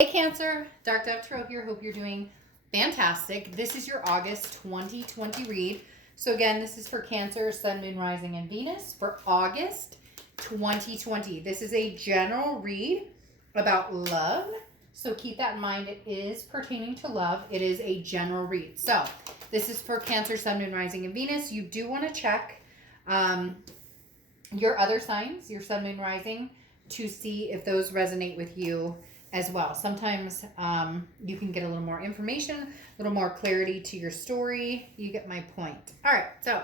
Hey Cancer, Dark Dove Tarot here. Hope you're doing fantastic. This is your August 2020 read. So again, this is for Cancer, Sun, Moon, Rising, and Venus for August 2020. This is a general read about love. So keep that in mind. It is pertaining to love. It is a general read. So this is for Cancer, Sun, Moon, Rising, and Venus. You do want to check your other signs, your Sun, Moon, Rising, to see if those resonate with you as well. Sometimes you can get a little more information, a little more clarity to your story. You get my point. All right, so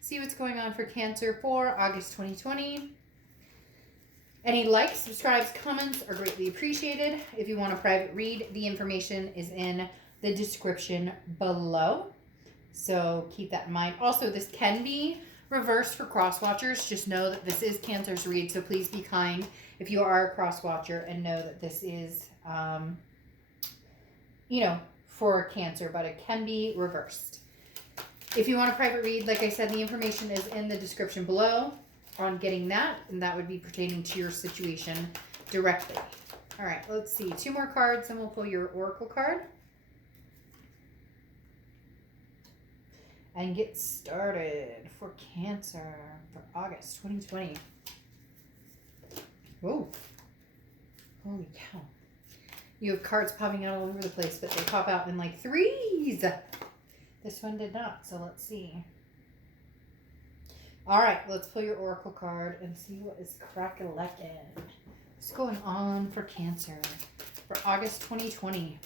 see what's going on for Cancer for August 2020. Any likes, subscribes, comments are greatly appreciated. If you want a private read, the information is in the description below. So keep that in mind. Also, this can be reversed for cross watchers. Just know that this is Cancer's read, so please be kind if you are a cross watcher and know that this is, for Cancer, but it can be reversed. If you want a private read, like I said, the information is in the description below on getting that, and that would be pertaining to your situation directly. All right, let's see. 2 more cards, and we'll pull your Oracle card and get started for Cancer for August 2020. Whoa. Holy cow. You have cards popping out all over the place, but they pop out in like threes. This one did not, so let's see. All right, let's pull your Oracle card and see what is crack-a-lackin'. What's going on for Cancer for August 2020?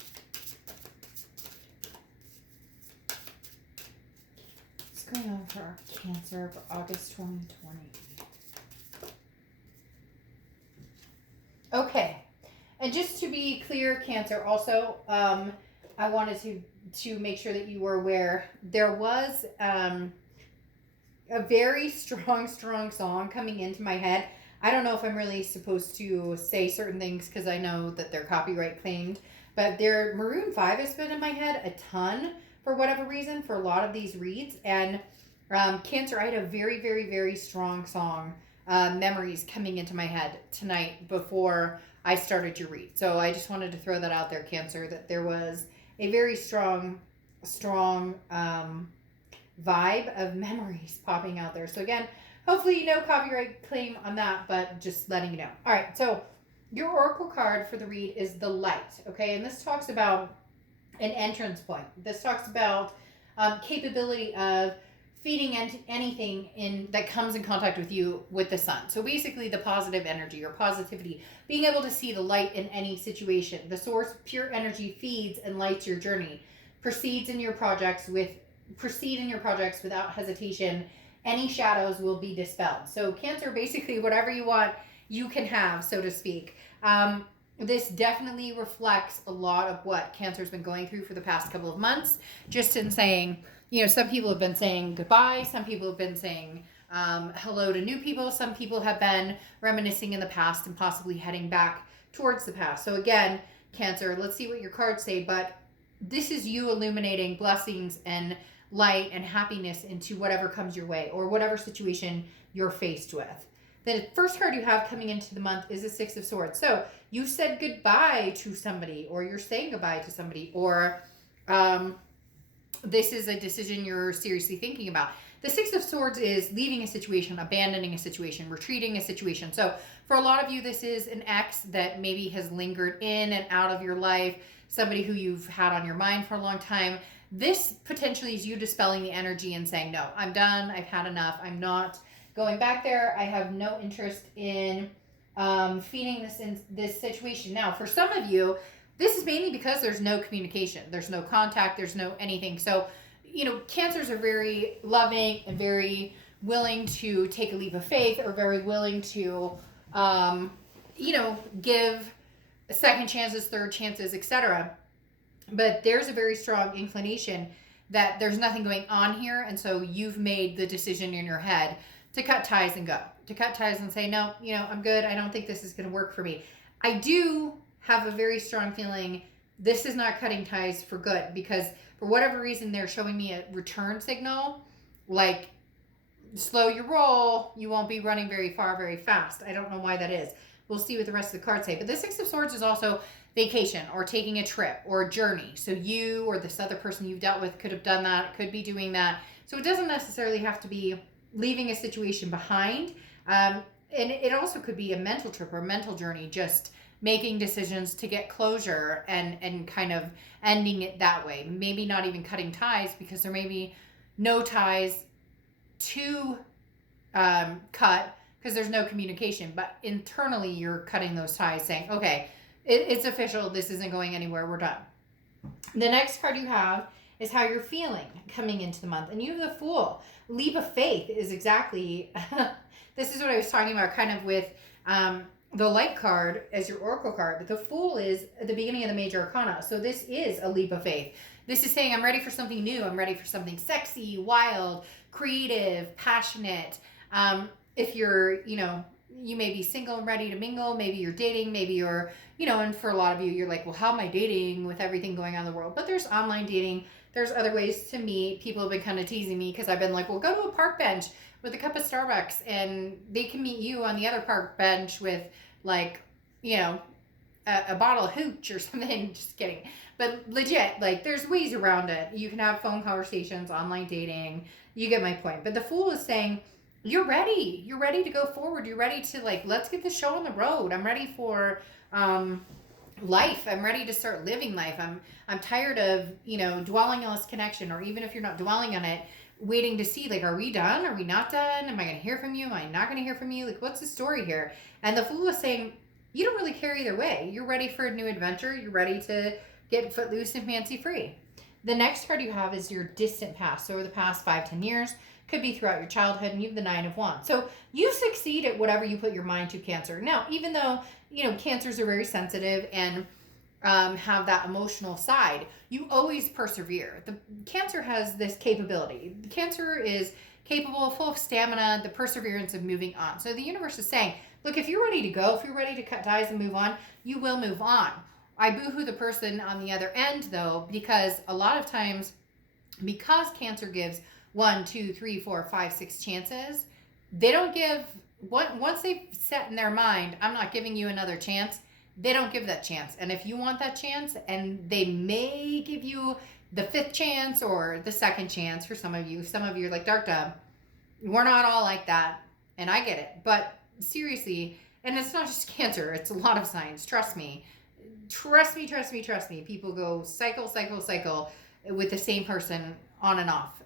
What's going on for Cancer for August 2020? Okay, and just to be clear, Cancer, also, I wanted to make sure that you were aware, there was a very strong song coming into my head. I don't know if I'm really supposed to say certain things because I know that they're copyright claimed, but Maroon 5 has been in my head a ton for whatever reason for a lot of these reads. And Cancer, I had a very, very, very strong song memories coming into my head tonight before I started your read. So I just wanted to throw that out there, Cancer, that there was a very strong vibe of memories popping out there. So again, hopefully no copyright claim on that, but just letting you know. All right, so your Oracle card for the read is the Light, okay? And this talks about an entrance point. This talks about capability of feeding anything that comes in contact with you with the sun. So basically the positive energy or positivity, being able to see the light in any situation. The source pure energy feeds and lights your journey. Proceed in your projects without hesitation. Any shadows will be dispelled. So Cancer, basically whatever you want, you can have, so to speak. This definitely reflects a lot of what Cancer's been going through for the past couple of months, just in saying, some people have been saying goodbye. Some people have been saying hello to new people. Some people have been reminiscing in the past and possibly heading back towards the past. So again, Cancer, let's see what your cards say. But this is you illuminating blessings and light and happiness into whatever comes your way or whatever situation you're faced with. The first card you have coming into the month is the 6 of Swords. So you said goodbye to somebody, or you're saying goodbye to somebody, or this is a decision you're seriously thinking about. The 6 of Swords is leaving a situation, abandoning a situation, retreating a situation. So for a lot of you, this is an ex that maybe has lingered in and out of your life, somebody who you've had on your mind for a long time. This potentially is you dispelling the energy and saying, no, I'm done. I've had enough. I'm not going back there. I have no interest in feeding this situation. Now, for some of you, this is mainly because there's no communication. There's no contact. There's no anything. So, Cancers are very loving and very willing to take a leap of faith, or very willing to, give second chances, third chances, etc. But there's a very strong inclination that there's nothing going on here. And so you've made the decision in your head to cut ties and go. To cut ties and say, no, I'm good. I don't think this is going to work for me. I do have a very strong feeling this is not cutting ties for good, because for whatever reason, they're showing me a return signal, like slow your roll. You won't be running very far, very fast. I don't know why that is. We'll see what the rest of the cards say. But the 6 of Swords is also vacation or taking a trip or a journey. So you or this other person you've dealt with could have done that, could be doing that. So it doesn't necessarily have to be leaving a situation behind. And it also could be a mental trip or a mental journey, just making decisions to get closure and kind of ending it that way. Maybe not even cutting ties, because there may be no ties to cut because there's no communication, but internally you're cutting those ties, saying, okay, it's official, this isn't going anywhere, we're done. The next card you have is how you're feeling coming into the month, and you have the Fool. Leap of faith is exactly this is what I was talking about kind of with the Light card as your oracle card, but the Fool is at the beginning of the major arcana. So this is a leap of faith. This is saying, I'm ready for something new. I'm ready for something sexy, wild, creative, passionate. If you're, you may be single and ready to mingle. Maybe you're dating. Maybe you're, and for a lot of you, you're like, well, how am I dating with everything going on in the world? But there's online dating. There's other ways to meet. People have been kind of teasing me because I've been like, well, go to a park bench with a cup of Starbucks and they can meet you on the other park bench with like, a bottle of hooch or something. Just kidding. But legit, like there's ways around it. You can have phone conversations, online dating. You get my point. But the Fool is saying, you're ready. You're ready to go forward. You're ready to let's get the show on the road. I'm ready for life. I'm ready to start living life. I'm tired of, dwelling on this connection, or even if you're not dwelling on it, waiting to see, are we done? Are we not done? Am I going to hear from you? Am I not going to hear from you? What's the story here? And the Fool is saying, you don't really care either way. You're ready for a new adventure. You're ready to get footloose and fancy free. The next card you have is your distant past. So over the past 5-10 years, could be throughout your childhood, and you have the Nine of Wands. So you succeed at whatever you put your mind to, Cancer. Now, even though, Cancers are very sensitive and have that emotional side, you always persevere. The Cancer has this capability. The Cancer is capable, full of stamina, the perseverance of moving on. So the universe is saying, look, if you're ready to go, if you're ready to cut ties and move on, you will move on. I boohoo the person on the other end, though, because a lot of times, because Cancer gives 1, 2, 3, 4, 5, 6 chances, they don't give, once they've set in their mind, I'm not giving you another chance, they don't give that chance. And if you want that chance, and they may give you the 5th chance or the 2nd chance for some of you are like, Dark Dove, we're not all like that, and I get it. But seriously, and it's not just Cancer, it's a lot of signs, trust me. People go cycle with the same person on and off.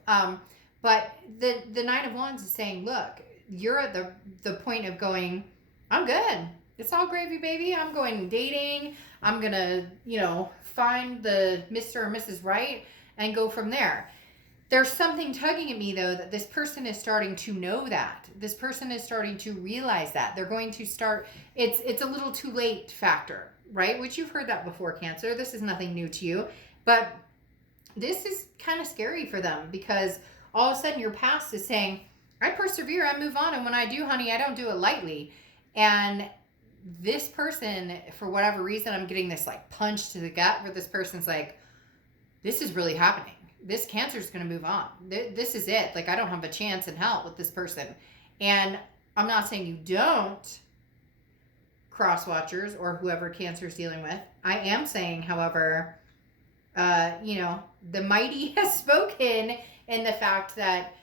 But the Nine of Wands is saying, look, you're at the point of going, I'm good. It's all gravy, baby. I'm going dating. I'm going to, find the Mr. or Mrs. Right and go from there. There's something tugging at me, though, that this person is starting to know that. This person is starting to realize that. They're going to start, it's a little too late factor, right? Which you've heard that before, Cancer. This is nothing new to you. But this is kind of scary for them, because all of a sudden your past is saying, I persevere, I move on, and when I do, honey, I don't do it lightly. And this person, for whatever reason, I'm getting this punch to the gut where this person's like, this is really happening. This Cancer's going to move on. This is it. I don't have a chance in hell with this person. And I'm not saying you don't, cross watchers or whoever Cancer's dealing with. I am saying, however, the mighty has spoken in the fact that,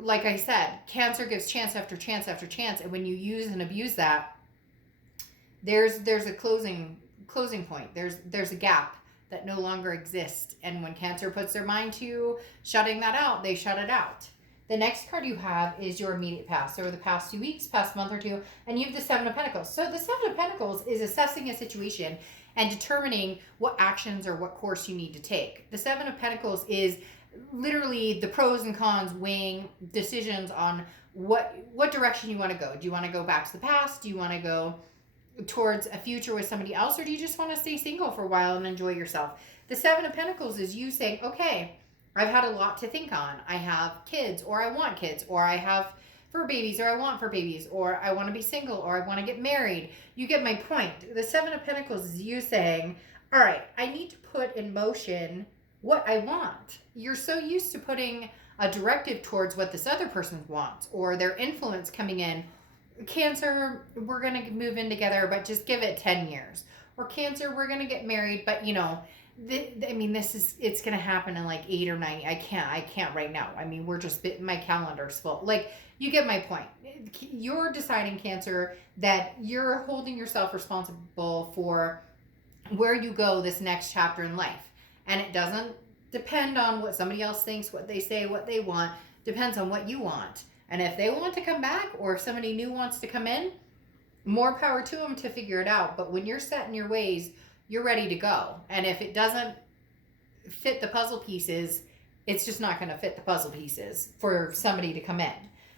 like I said, Cancer gives chance after chance after chance. And when you use and abuse that, there's a closing point. There's a gap that no longer exists. And when Cancer puts their mind to shutting that out, they shut it out. The next card you have is your immediate past. So the past 2 weeks, past month or two, and you have the Seven of Pentacles. So the Seven of Pentacles is assessing a situation and determining what actions or what course you need to take. The Seven of Pentacles is literally the pros and cons, weighing decisions on what direction you want to go. Do you want to go back to the past? Do you want to go towards a future with somebody else? Or do you just want to stay single for a while and enjoy yourself? The Seven of Pentacles is you saying, okay, I've had a lot to think on. I have kids, or I want kids, or I have fur babies, or I want fur babies, or I want to be single, or I want to get married. You get my point. The Seven of Pentacles is you saying, all right, I need to put in motion what I want. You're so used to putting a directive towards what this other person wants, or their influence coming in. Cancer, we're going to move in together, but just give it 10 years. or Cancer, we're going to get married, but I mean, it's going to happen in like 8 or 9. I can't right now. I mean, my calendar's full. Like, you get my point. You're deciding, Cancer, that you're holding yourself responsible for where you go this next chapter in life. And it doesn't depend on what somebody else thinks, what they say, what they want. Depends on what you want. And if they want to come back, or if somebody new wants to come in, more power to them to figure it out. But when you're set in your ways, you're ready to go. And if it doesn't fit the puzzle pieces, it's just not going to fit the puzzle pieces for somebody to come in.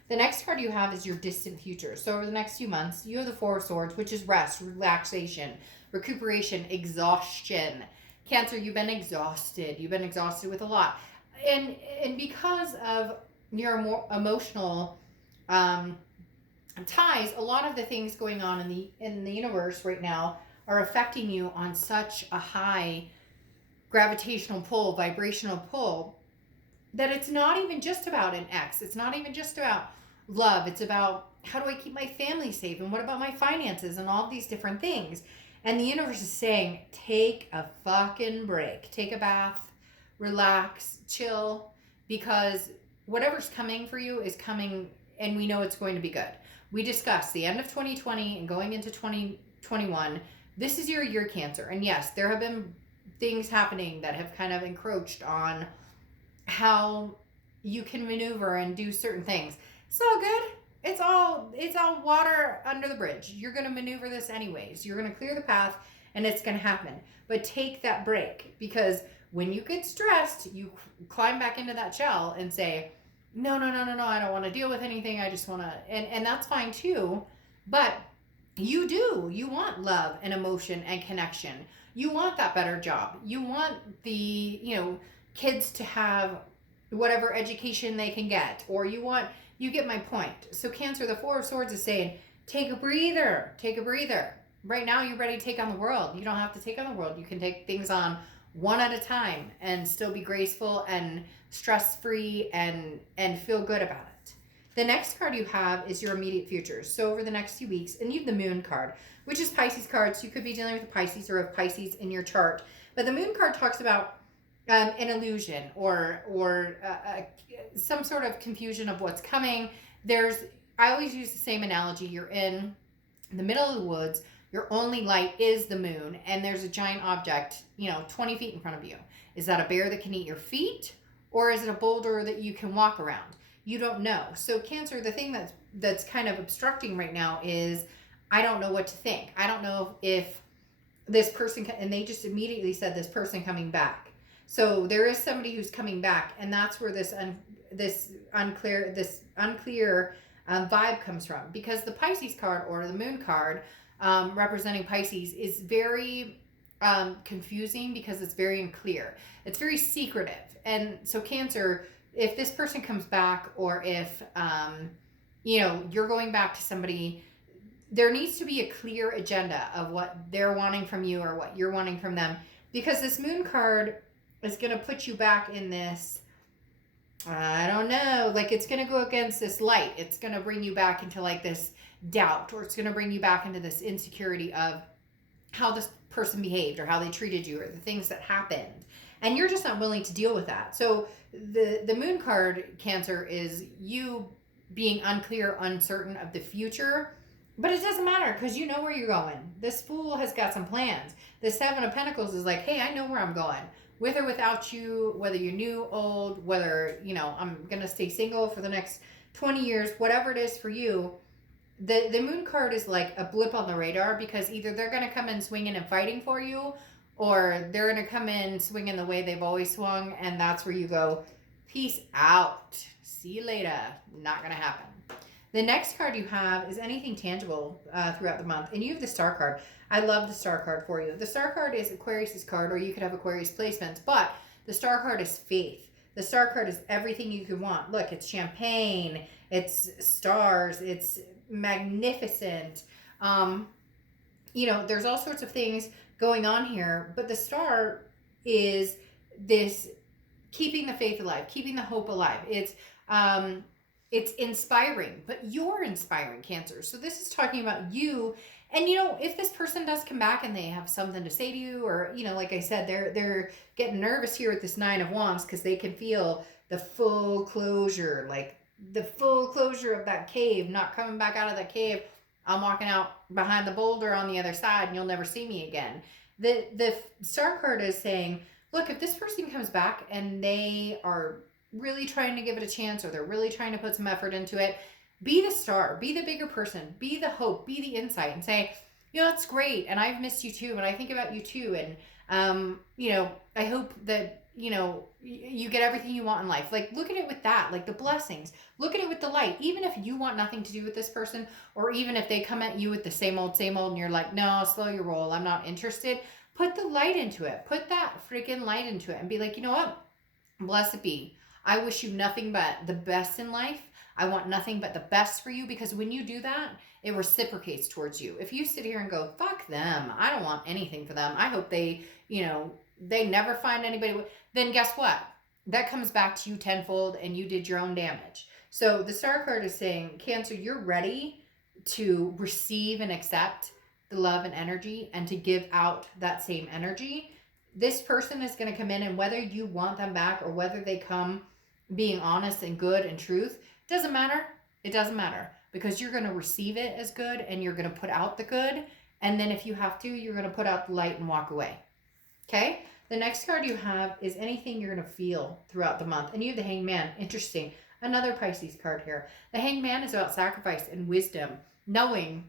The next card you have is your distant future. So over the next few months, you have the Four of Swords, which is rest, relaxation, recuperation, exhaustion. Cancer, you've been exhausted. You've been exhausted with a lot. And because of your more emotional ties, a lot of the things going on in the universe right now are affecting you on such a high gravitational pull, vibrational pull, that it's not even just about an ex. It's not even just about love. It's about, how do I keep my family safe? And what about my finances? And all these different things. And the universe is saying, take a fucking break. Take a bath, relax, chill, because whatever's coming for you is coming, and we know it's going to be good. We discussed the end of 2020 and going into 2021. This is your year, Cancer. And yes, there have been things happening that have kind of encroached on how you can maneuver and do certain things. It's all good. It's all water under the bridge. You're going to maneuver this anyways. You're going to clear the path, and it's going to happen. But take that break, because when you get stressed, you climb back into that shell and say, no, I don't want to deal with anything. I just want to, and that's fine too. But you want love and emotion and connection. You want that better job. You want the, kids to have whatever education they can get, or you get my point. So Cancer, the Four of Swords is saying, take a breather. Right now you're ready to take on the world. You don't have to take on the world. You can take things on one at a time and still be graceful and stress-free and feel good about it. The next card you have is your immediate future. So over the next few weeks, and you have the Moon card, which is Pisces card. So you could be dealing with a Pisces or a Pisces in your chart. But the Moon card talks about an illusion or some sort of confusion of what's coming. I always use the same analogy. You're in the middle of the woods. Your only light is the moon, and there's a giant object, 20 feet in front of you. Is that a bear that can eat your feet, or is it a boulder that you can walk around? You don't know. So Cancer, the thing that's kind of obstructing right now is, I don't know what to think. I don't know if this person and they just immediately said this person coming back. So there is somebody who's coming back, and that's where this unclear vibe comes from. Because the Pisces card, or the Moon card, representing Pisces, is very confusing, because it's very unclear. It's very secretive. And so Cancer, if this person comes back, or if you're going back to somebody, there needs to be a clear agenda of what they're wanting from you or what you're wanting from them, because this Moon card is going to put you back in this, I don't know, like it's going to go against this light. It's going to bring you back into like this doubt, or it's going to bring you back into this insecurity of how this person behaved, or how they treated you, or the things that happened. And you're just not willing to deal with that. So the Moon card, Cancer, is you being unclear, uncertain of the future. But it doesn't matter, because you know where you're going. This Fool has got some plans. The Seven of Pentacles is like, hey, I know where I'm going. With or without you, whether you're new, old, whether, I'm going to stay single for the next 20 years, whatever it is for you. The Moon card is like a blip on the radar, because either they're going to come in swinging and fighting for you, or they're going to come in swinging the way they've always swung, and that's where you go, peace out. See you later. Not going to happen. The next card you have is anything tangible throughout the month, and you have the Star card. I love the Star card for you. The Star card is Aquarius's card, or you could have Aquarius placements, but the Star card is faith. The Star card is everything you could want. Look, it's champagne, it's stars, it's magnificent. There's all sorts of things going on here, but the Star is this keeping the faith alive, keeping the hope alive. It's inspiring, but you're inspiring, Cancer. So this is talking about you And you know, if this person does come back and they have something to say to you, or you know, like I said, they're getting nervous here with this Nine of Wands because they can feel the full closure, like the full closure of that cave, not coming back out of that cave. I'm walking out behind the boulder on the other side and you'll never see me again. The star card is saying, look, if this person comes back and they are really trying to give it a chance, or they're really trying to put some effort into it, be the star, be the bigger person, be the hope, be the insight, and say, you know, it's great, and I've missed you too, and I think about you too, and you know, I hope that, you know, you get everything you want in life. Like, look at it with that, like the blessings. Look at it with the light. Even if you want nothing to do with this person, or even if they come at you with the same old, and you're like, no, slow your roll, I'm not interested. Put the light into it. Put that freaking light into it and be like, you know what? Blessed be. I wish you nothing but the best in life. I want nothing but the best for you, because when you do that, it reciprocates towards you. If you sit here and go, fuck them, I don't want anything for them, I hope they, you know, they never find anybody, then guess what? That comes back to you tenfold and you did your own damage. So the star card is saying, Cancer, you're ready to receive and accept the love and energy and to give out that same energy. This person is going to come in, and whether you want them back or whether they come being honest and good and truth, doesn't matter. It doesn't matter, because you're going to receive it as good and you're going to put out the good. And then if you have to, you're going to put out the light and walk away. Okay. The next card you have is anything you're going to feel throughout the month. And you have the Hangman. Interesting. Another Pisces card here. The Hangman is about sacrifice and wisdom, knowing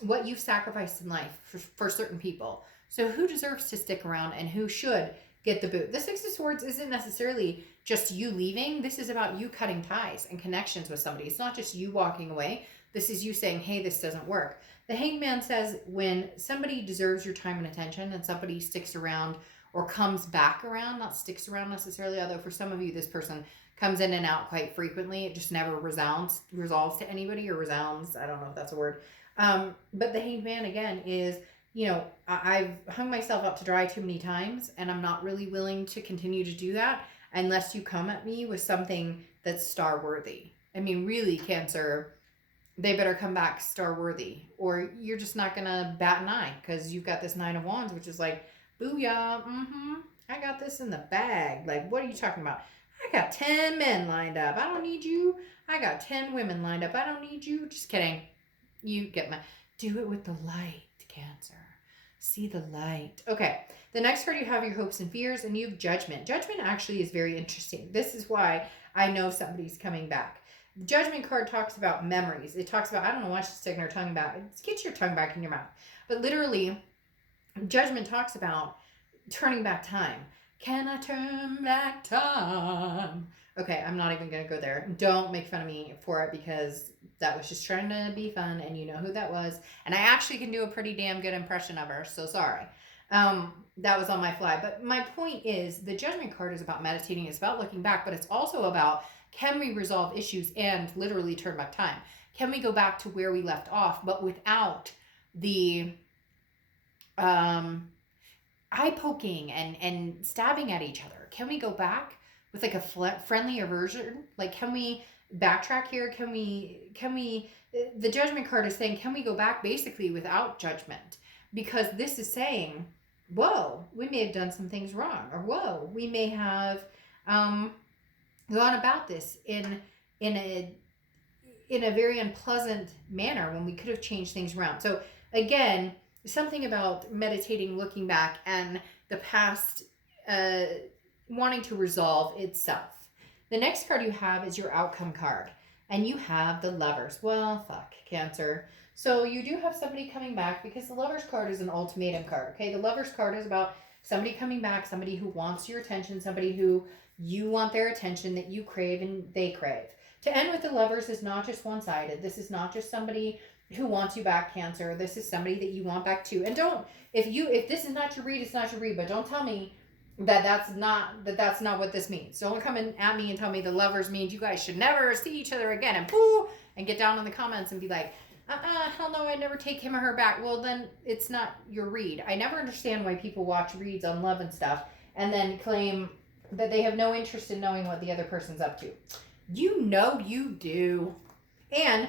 what you've sacrificed in life for certain people. So who deserves to stick around and who should get the boot? The Six of Swords isn't necessarily just you leaving. This is about you cutting ties and connections with somebody. It's not just you walking away. This is you saying, hey, this doesn't work. The Hangman says when somebody deserves your time and attention and somebody sticks around or comes back around, not sticks around necessarily, although for some of you, this person comes in and out quite frequently. It just never resolves to anybody, or resounds. I don't know if that's a word. But the Hangman, again, is, you know, I've hung myself out to dry too many times, and I'm not really willing to continue to do that unless you come at me with something that's star worthy. I mean, really, Cancer, they better come back star worthy, or you're just not going to bat an eye, because you've got this Nine of Wands, which is like, booyah, I got this in the bag. Like, what are you talking about? I got 10 men lined up. I don't need you. I got 10 women lined up. I don't need you. Just kidding. You get my... Do it with the light, Cancer. See the light. Okay. The next card you have your hopes and fears, and you have Judgment. Judgment actually is very interesting. This is why I know somebody's coming back. The Judgment card talks about memories. It talks about, I don't know why she's sticking her tongue back. Get your tongue back in your mouth. But literally, Judgment talks about turning back time. Can I turn back time? Okay, I'm not even going to go there. Don't make fun of me for it, because that was just trying to be fun, and you know who that was. And I actually can do a pretty damn good impression of her, so sorry. That was on my fly. But my point is, the Judgment card is about meditating. It's about looking back, but it's also about, can we resolve issues and literally turn back time? Can we go back to where we left off, but without the eye poking and stabbing at each other? Can we go back with like a friendlier version? Like, can we backtrack here? Can we, the Judgment card is saying, can we go back basically without judgment? Because this is saying, whoa, we may have done some things wrong, or whoa, we may have gone about this in a very unpleasant manner when we could have changed things around. So again, something about meditating, looking back, and the past wanting to resolve itself. The next card you have is your outcome card, and you have the Lovers. Well, fuck, Cancer. So you do have somebody coming back, because the Lovers card is an ultimatum card, okay? The Lovers card is about somebody coming back, somebody who wants your attention, somebody who you want their attention, that you crave and they crave. To end with the Lovers is not just one-sided. This is not just somebody who wants you back, Cancer. This is somebody that you want back too. And don't, if this is not your read, it's not your read, but don't tell me that's not what this means. Don't come in at me and tell me the Lovers means you guys should never see each other again, and boo, and get down in the comments and be like, hell no, I'd never take him or her back. Well, then it's not your read. I never understand why people watch reads on love and stuff and then claim that they have no interest in knowing what the other person's up to. You know you do. And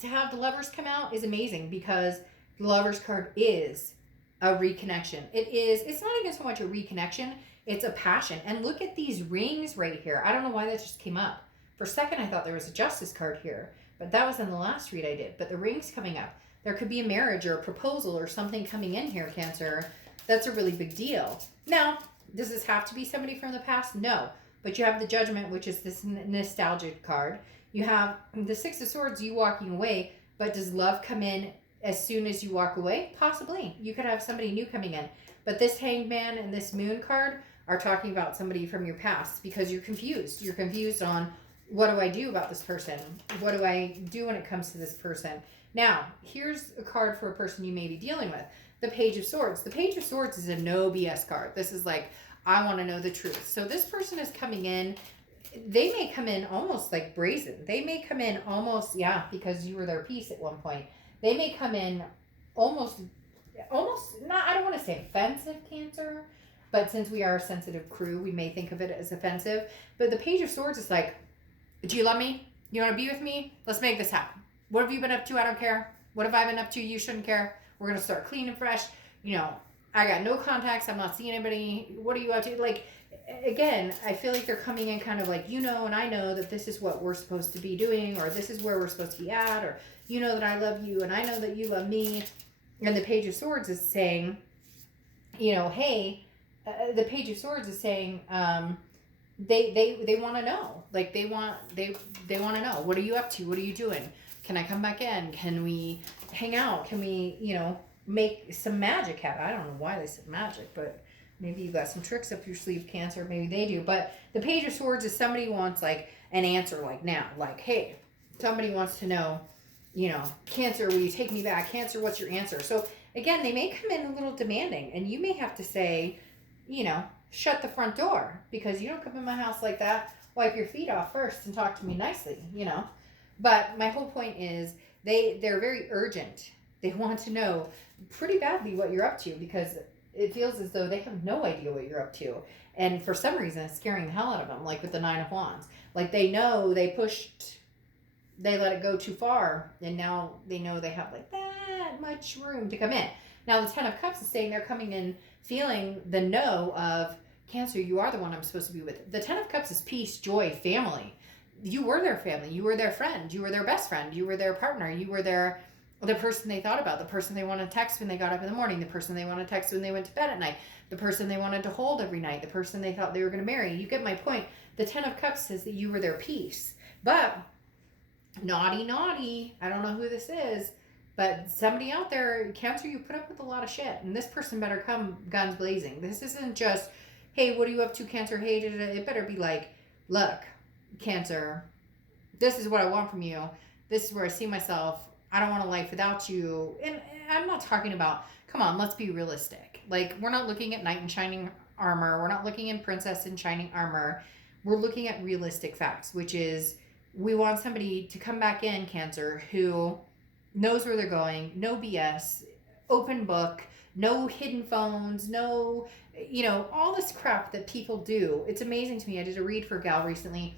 to have the Lovers come out is amazing, because The Lover's card is a reconnection. It's not even so much a reconnection, it's a passion. And look at these rings right here. I don't know why that just came up. For a second, I thought there was a Justice card here, but that was in the last read I did. But the rings coming up. There could be a marriage or a proposal or something coming in here, Cancer. That's a really big deal. Now, does this have to be somebody from the past? No. But you have the Judgment, which is this nostalgic card. You have the Six of Swords, you walking away. But does love come in as soon as you walk away? Possibly. You could have somebody new coming in. But this Hangman and this Moon card are talking about somebody from your past because you're confused. You're confused on, what do I do about this person? What do I do when it comes to this person? Now, here's a card for a person you may be dealing with. The Page of Swords. The Page of Swords is a no BS card. This is like, I want to know the truth. So this person is coming in. They may come in almost like brazen. They may come in almost, because you were their piece at one point. They may come in almost not, I don't want to say offensive, Cancer, but since we are a sensitive crew, we may think of it as offensive. But the Page of Swords is like, do you love me? You want to be with me? Let's make this happen. What have you been up to? I don't care. What have I been up to? You shouldn't care. We're going to start clean and fresh. I got no contacts. I'm not seeing anybody. What are you up to? Like, again, I feel like they're coming in kind of like, and I know that this is what we're supposed to be doing, or this is where we're supposed to be at, or you know that I love you and I know that you love me. And the Page of Swords is saying, hey, the Page of Swords is saying, they want to know. Like, they want to know, what are you up to? What are you doing? Can I come back in? Can we hang out? Can we, make some magic happen? I don't know why they said magic, but maybe you got some tricks up your sleeve, Cancer. Maybe they do. But the Page of Swords is somebody wants like an answer, like now, like, hey, somebody wants to know, Cancer, will you take me back? Cancer, what's your answer? So again, they may come in a little demanding, and you may have to say, shut the front door, because you don't come in my house like that. Wipe your feet off first and talk to me nicely, But my whole point is they're very urgent. They want to know pretty badly what you're up to, because it feels as though they have no idea what you're up to. And for some reason, it's scaring the hell out of them, like with the Nine of Wands. Like, they know they let it go too far, and now they know they have like that much room to come in. Now, the Ten of Cups is saying they're coming in feeling the no of, Cancer, you are the one I'm supposed to be with. The Ten of Cups is peace, joy, family. You were their family. You were their friend. You were their best friend. You were their partner. You were the person they thought about, the person they wanted to text when they got up in the morning, the person they wanted to text when they went to bed at night, the person they wanted to hold every night, the person they thought they were going to marry. You get my point. The Ten of Cups says that you were their peace. But naughty, I don't know who this is, but somebody out there, Cancer, you put up with a lot of shit, and this person better come guns blazing. This isn't just, hey, what are you up to, Cancer? Hey, it better be like, look, Cancer, this is what I want from you. This is where I see myself. I don't want a life without you. And I'm not talking about, come on, let's be realistic. Like, we're not looking at knight in shining armor. We're not looking at princess in shining armor. We're looking at realistic facts, which is, we want somebody to come back in, Cancer, who knows where they're going, no BS, open book, no hidden phones, no, all this crap that people do. It's amazing to me. I did a read for a gal recently,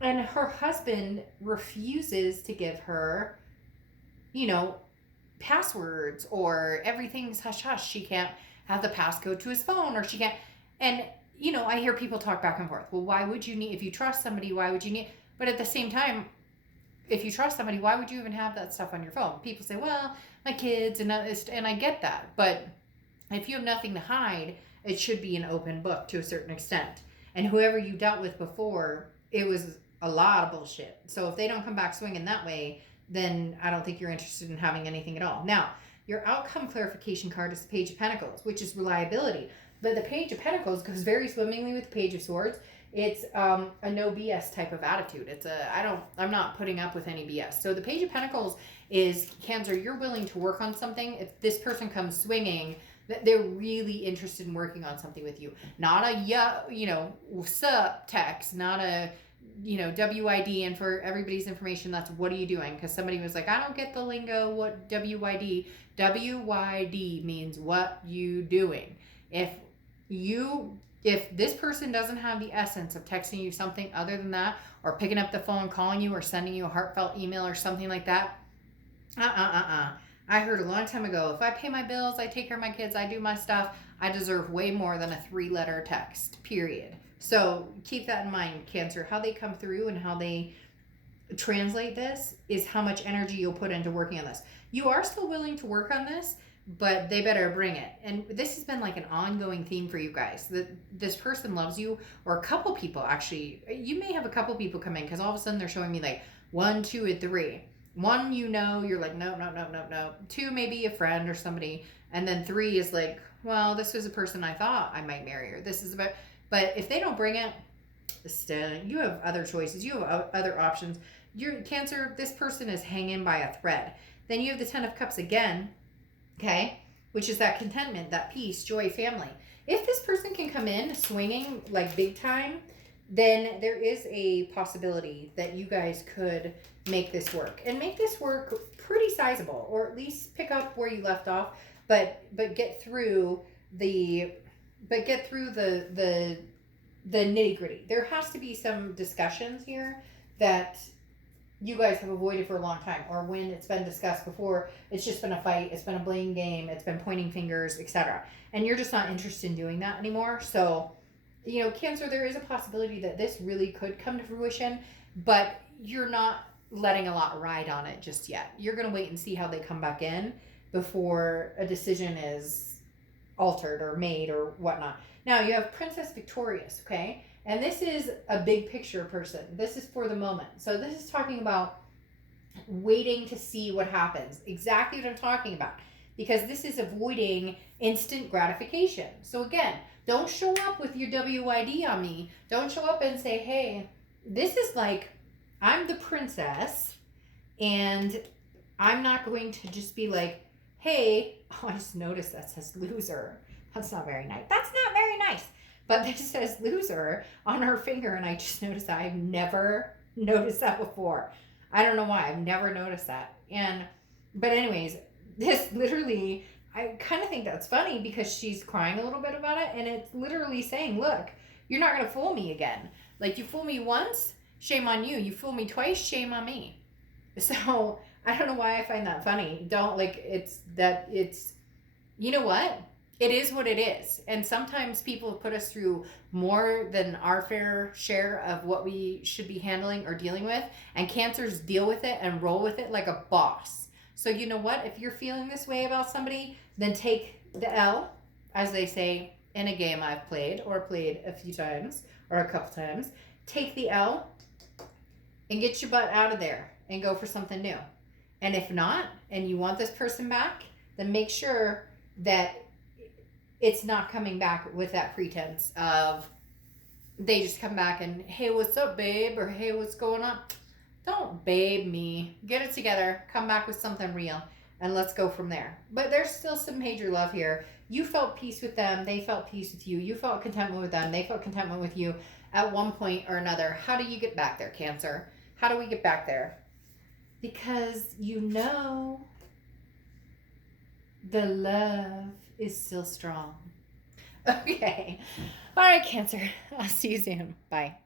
and her husband refuses to give her, passwords, or everything's hush hush. She can't have the passcode to his phone, or she can't. And, I hear people talk back and forth. Well, why would you need, if you trust somebody, why would you need, but at the same time, if you trust somebody, why would you even have that stuff on your phone? People say, well, my kids, and I get that. But if you have nothing to hide, it should be an open book to a certain extent. And whoever you dealt with before, it was a lot of bullshit. So if they don't come back swinging that way, then I don't think you're interested in having anything at all. Now, your outcome clarification card is the Page of Pentacles, which is reliability. But the Page of Pentacles goes very swimmingly with the Page of Swords. It's a no BS type of attitude. I'm not putting up with any BS. So the Page of Pentacles is, Cancer, you're willing to work on something. If this person comes swinging, they're really interested in working on something with you. Not a, sup text, not a, WID. And for everybody's information, that's what are you doing? Because somebody was like, I don't get the lingo, what WID? WYD means what you doing. If this person doesn't have the essence of texting you something other than that, or picking up the phone, calling you, or sending you a heartfelt email or something like that, I heard a long time ago, if I pay my bills, I take care of my kids, I do my stuff, I deserve way more than a 3-letter text, period. So keep that in mind, Cancer. How they come through and how they translate this is how much energy you'll put into working on this. You are still willing to work on this, but they better bring it. And this has been like an ongoing theme for you guys, that this person loves you, or a couple people actually. You may have a couple people come in because all of a sudden they're showing me like 1, 2, and 3. 1, you know, you're like, no, no, no, no, no. 2, maybe a friend or somebody. And then 3 is like, well, this was a person I thought I might marry, or this is about. But if they don't bring it, you have other choices. You have other options. Your Cancer, this person is hanging by a thread. Then you have the 10 of Cups again, okay, which is that contentment, that peace, joy, family. If this person can come in swinging like big time, then there is a possibility that you guys could make this work, and make this work pretty sizable, or at least pick up where you left off, but get through the nitty gritty. There has to be some discussions here that you guys have avoided for a long time, or when it's been discussed before, it's just been a fight, it's been a blame game, it's been pointing fingers, etc. And you're just not interested in doing that anymore. So, you know, Cancer, there is a possibility that this really could come to fruition, but you're not letting a lot ride on it just yet. You're going to wait and see how they come back in before a decision is altered or made or whatnot. Now you have Princess Victorious, okay? And this is a big picture person. This is for the moment. So this is talking about waiting to see what happens. Exactly what I'm talking about. Because this is avoiding instant gratification. So again, don't show up with your WID on me. Don't show up and say, hey, this is like, I'm the princess, and I'm not going to just be like, hey, oh, I just noticed that says loser. That's not very nice. That's not very nice. But this says loser on her finger, and I just noticed that. I've never noticed that before. I don't know why. I've never noticed that. But anyways, this literally, I kind of think that's funny because she's crying a little bit about it, and it's literally saying, look, you're not going to fool me again. Like, you fool me once, shame on you. You fool me twice, shame on me. So I don't know why I find that funny. You know what? It is what it is. And sometimes people put us through more than our fair share of what we should be handling or dealing with. And Cancers deal with it and roll with it like a boss. So you know what? If you're feeling this way about somebody, then take the L, as they say in a game I've played a few times or a couple times. Take the L and get your butt out of there and go for something new. And if not, and you want this person back, then make sure that it's not coming back with that pretense of they just come back and, hey, what's up, babe? Or, hey, what's going on? Don't babe me. Get it together. Come back with something real. And let's go from there. But there's still some major love here. You felt peace with them. They felt peace with you. You felt contentment with them. They felt contentment with you at one point or another. How do you get back there, Cancer? How do we get back there? Because you know the love is still strong. Okay. All right, Cancer. I'll see you soon. Bye.